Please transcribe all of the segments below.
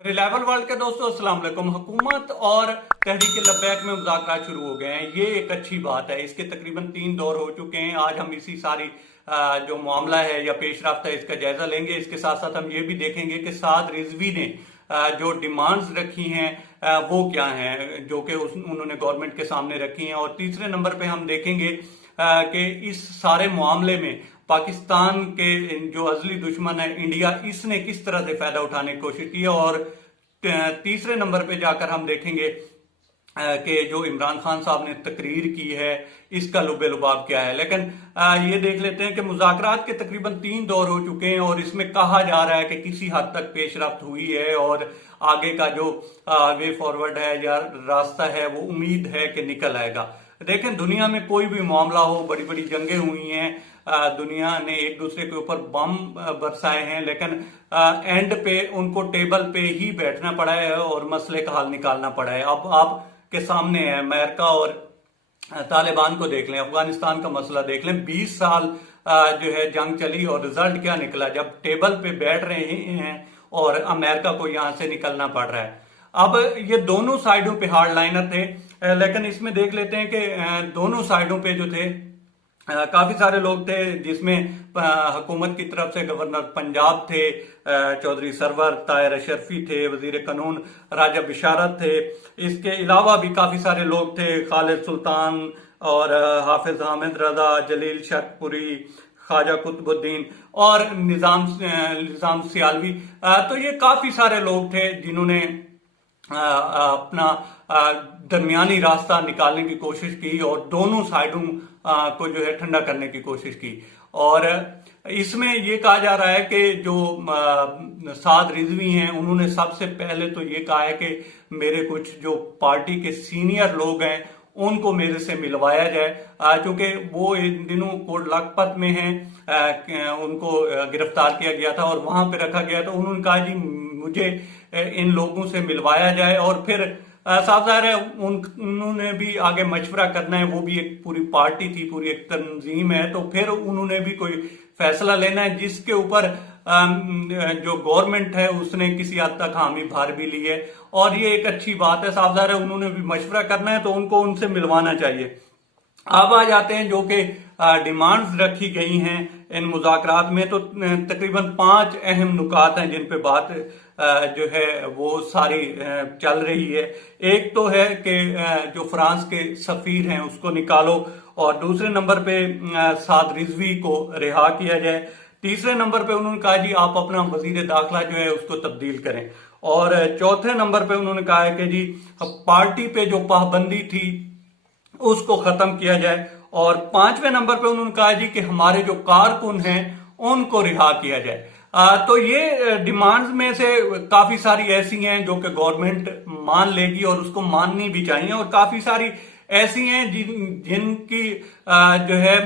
Reliable world के दोस्तों अस्सलाम वालेकुम। हुकूमत और तहरीक लब्बैक में मुज़ाकरात शुरू हो गए हैं, ये एक अच्छी बात है। इसके तकरीबन 3 दौर हो चुके हैं। आज हम इसी सारी जो मामला है या पेशरफ्त है इसका जायजा लेंगे। इसके साथ साथ हम ये भी देखेंगे कि साद रिजवी ने जो डिमांड्स रखी हैं वो क्या हैं, जो कि उन्होंने गवर्नमेंट के सामने रखी हैं। और तीसरे नंबर पे हम देखेंगे कि इस सारे मामले में पाकिस्तान के जो अजली दुश्मन है इंडिया, इसने किस तरह से फायदा उठाने की कोशिश की है। और तीसरे नंबर पे जाकर हम देखेंगे कि जो इमरान खान साहब ने तकरीर की है इसका लुबे लुबाब क्या है। लेकिन ये देख लेते हैं कि मुज़ाकरात के तकरीबन 3 दौर हो चुके हैं और इसमें कहा जा रहा है कि किसी हद तक पेशरफ्त हुई है और आगे का जो वे फॉरवर्ड है या रास्ता है वो उम्मीद है कि निकल आएगा। देखें, दुनिया में कोई भी मामला हो, बड़ी बड़ी जंगें हुई हैं, दुनिया ने एक दूसरे के ऊपर बम बरसाए हैं, लेकिन एंड पे उनको टेबल पे ही बैठना पड़ा है और मसले का हल निकालना पड़ा है। अब आपके सामने है अमेरिका और तालिबान को देख लें, अफगानिस्तान का मसला देख लें। 20 साल जो है जंग चली और रिजल्ट क्या निकला, जब टेबल पे बैठ रहे हैं और अमेरिका को यहां से निकलना पड़ रहा है। अब ये दोनों साइडों पे हार्ड लाइनर थे, लेकिन इसमें देख लेते हैं कि दोनों साइडों पे जो थे काफी सारे लोग थे, जिसमें हुकूमत की तरफ से गवर्नर पंजाब थे चौधरी सरवर, ताहिर अशरफी थे, वजीर कानून राजा बिशारत थे। इसके अलावा भी काफी सारे लोग थे, खालिद सुल्तान और हाफिज हामिद रजा, जलील शकपुरी, ख्वाजा कुतुबुद्दीन और निजाम सियालवी। तो ये काफी सारे लोग थे जिन्होंने अपना दरमियानी रास्ता निकालने की कोशिश की और दोनों साइडों को जो है ठंडा करने की कोशिश की। और इसमें ये कहा जा रहा है कि जो साद रिजवी हैं उन्होंने सबसे पहले तो ये कहा है कि मेरे कुछ जो पार्टी के सीनियर लोग हैं उनको मेरे से मिलवाया जाए, क्योंकि वो इन दिनों कोट लखपत में हैं, उनको गिरफ्तार किया गया था और वहां पे रखा गया। तो उन्होंने कहा जी मुझे इन लोगों से मिलवाया जाए। और फिर साफ जाहिर है उन्होंने भी आगे मशवरा करना है, वो भी एक पूरी पार्टी थी, पूरी एक तंजीम है, तो फिर उन्होंने भी कोई फैसला लेना है जिसके ऊपर जो गवर्नमेंट है उसने किसी हद तक हामी भर भी ली है। और ये एक अच्छी बात है, साफ जाहिर है उन्होंने भी मशवरा करना है तो उनको उनसे मिलवाना चाहिए। अब आ जाते हैं जो कि डिमांड्स रखी गई हैं इन मुज़ाकरात में। तो तकरीबन 5 अहम नुकात हैं जिन पे बात जो है वो सारी चल रही है। एक तो है कि जो फ्रांस के सफीर हैं उसको निकालो, और दूसरे नंबर पे साद रिजवी को रिहा किया जाए। तीसरे नंबर पे उन्होंने कहा जी आप अपना वजीर दाखिला जो है उसको तब्दील करें। और चौथे नंबर पे उन्होंने कहा है कि जी पार्टी पे जो पाबंदी थी उसको खत्म किया जाए। और 5वें नंबर पे उन्होंने कहा जी कि हमारे जो कारकुन हैं उनको रिहा किया जाए। तो ये डिमांड्स में से काफी सारी ऐसी हैं जो कि गवर्नमेंट मान लेगी और उसको माननी भी चाहिए, और काफी सारी ऐसी हैं जिनकी जो है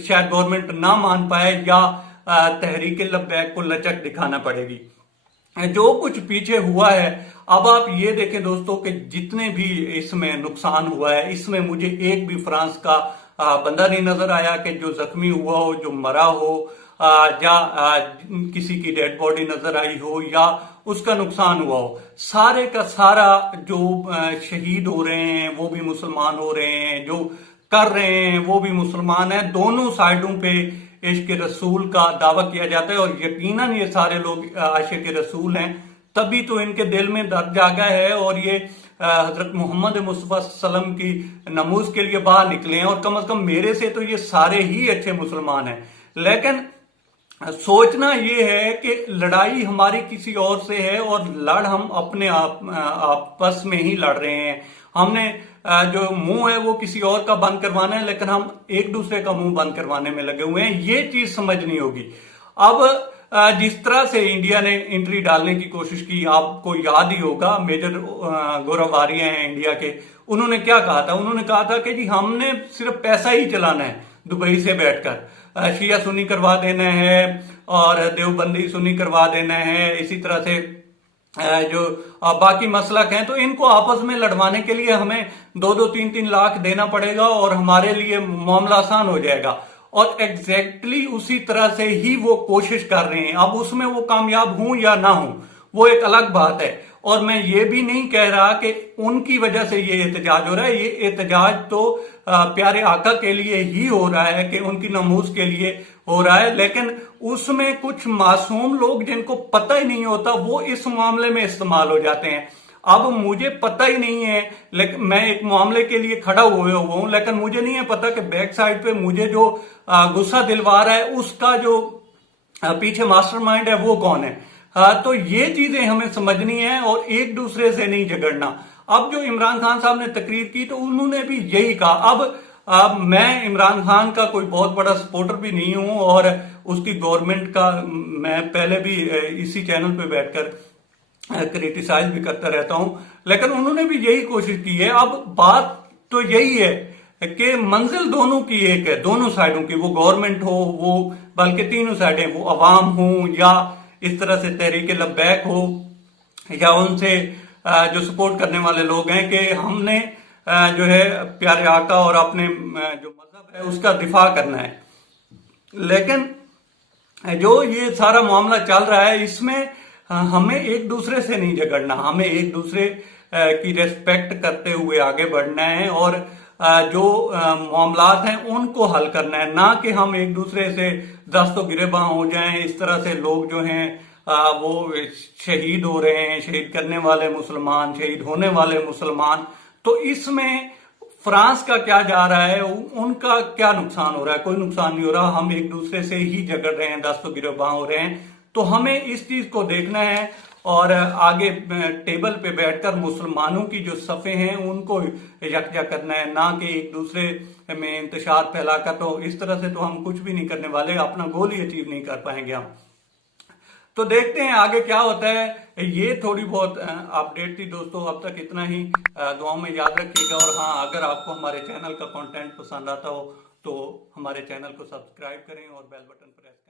शायद गवर्नमेंट ना मान पाए या तहरीक लब्बैक को लचक दिखाना पड़ेगी। जो कुछ पीछे हुआ है, अब आप ये देखें दोस्तों कि जितने भी इसमें नुकसान हुआ है इसमें मुझे एक भी फ्रांस का बंदा नहीं नजर आया कि जो जख्मी हुआ हो, जो मरा हो, या किसी की डेड बॉडी नजर आई हो या उसका नुकसान हुआ हो। सारे का सारा जो शहीद हो रहे हैं वो भी मुसलमान हो रहे हैं, जो कर रहे हैं वो भी मुसलमान है। दोनों साइडों पे इश्क रसूल का दावा किया जाता है और यकीनन ये सारे लोग आशिक रसूल हैं, तभी तो इनके दिल में दर्द जागा है और ये हजरत मोहम्मद मुस्तफा सल्लम की नमूज के लिए बाहर निकले हैं। और कम से कम मेरे से तो ये सारे ही अच्छे मुसलमान हैं। लेकिन सोचना ये है कि लड़ाई हमारी किसी और से है और लड़ हम अपने आपस में ही लड़ रहे हैं। हमने जो मुंह है वो किसी और का बंद करवाना है, लेकिन हम एक दूसरे का मुंह बंद करवाने में लगे हुए हैं। ये चीज समझनी होगी। अब जिस तरह से इंडिया ने एंट्री डालने की कोशिश की, आपको याद ही होगा मेजर गौरव आर्य हैं इंडिया के, उन्होंने क्या कहा था? उन्होंने कहा था कि जी हमने सिर्फ पैसा ही चलाना है, दुबई से बैठकर शिया सुन्नी करवा देना है और देवबंदी सुन्नी करवा देना है। इसी तरह से जो बाकी मसलक हैं तो इनको आपस में लड़वाने के लिए हमें 2-2, 3-3 लाख देना पड़ेगा और हमारे लिए मामला आसान हो जाएगा। और एग्जैक्टली उसी तरह से ही वो कोशिश कर रहे हैं। अब उसमें वो कामयाब हूं या ना हूं वो एक अलग बात है। और मैं ये भी नहीं कह रहा कि उनकी वजह से ये एहतजाज हो रहा है। ये एहतजाज तो प्यारे आका के लिए ही हो रहा है, कि उनकी नमूस के लिए हो रहा है, लेकिन उसमें कुछ मासूम लोग जिनको पता ही नहीं होता वो इस मामले में इस्तेमाल हो जाते हैं। अब मुझे पता ही नहीं है, लेकिन मैं एक मामले के लिए खड़ा हुआ हूं, लेकिन मुझे नहीं है पता कि बैक साइड पे मुझे जो गुस्सा दिलवा रहा है उसका जो पीछे मास्टरमाइंड है वो कौन है। तो ये चीजें हमें समझनी है और एक दूसरे से नहीं झगड़ना। अब जो इमरान खान साहब ने तकरीर की तो उन्होंने भी यही कहा। अब मैं इमरान खान का कोई बहुत बड़ा सपोर्टर भी नहीं हूं और उसकी गवर्नमेंट का मैं पहले भी इसी चैनल पे बैठकर क्रिटिसाइज भी करता रहता हूं, लेकिन उन्होंने भी यही कोशिश की है। अब बात तो यही है कि मंजिल दोनों की एक है, दोनों साइडों की, वो गवर्नमेंट हो, वो बल्कि तीनों साइडें, वो अवाम हो या इस तरह से तहरीक लब्बैक हो या उनसे जो सपोर्ट करने वाले लोग हैं, कि हमने जो है प्यारे आका और अपने जो मजहब है उसका दिफा करना है। लेकिन जो ये सारा मामला चल रहा है इसमें हमें एक दूसरे से नहीं झगड़ना, हमें एक दूसरे की रेस्पेक्ट करते हुए आगे बढ़ना है और जो मामलात हैं उनको हल करना है, ना कि हम एक दूसरे से दस्तों गिरेबां हो जाएं। इस तरह से लोग जो हैं वो शहीद हो रहे हैं, शहीद करने वाले मुसलमान, शहीद होने वाले मुसलमान। तो इसमें फ्रांस का क्या जा रहा है, उनका क्या नुकसान हो रहा है? कोई नुकसान नहीं हो रहा। हम एक दूसरे से ही झगड़ रहे हैं, दस्तों गिरेबां हो रहे हैं। तो हमें इस चीज को देखना है और आगे टेबल पे बैठकर मुसलमानों की जो सफ़े हैं उनको यकजा करना है, ना कि एक दूसरे में इंतशार फैलाकर। तो इस तरह से तो हम कुछ भी नहीं करने वाले, अपना गोल ही अचीव नहीं कर पाएंगे हम। तो देखते हैं आगे क्या होता है। ये थोड़ी बहुत अपडेट थी दोस्तों, अब तक इतना ही। दुआओं में याद रखिएगा। और हाँ, अगर आपको हमारे चैनल का कंटेंट पसंद आता हो तो हमारे चैनल को सब्सक्राइब करें और बेल बटन प्रेस करें।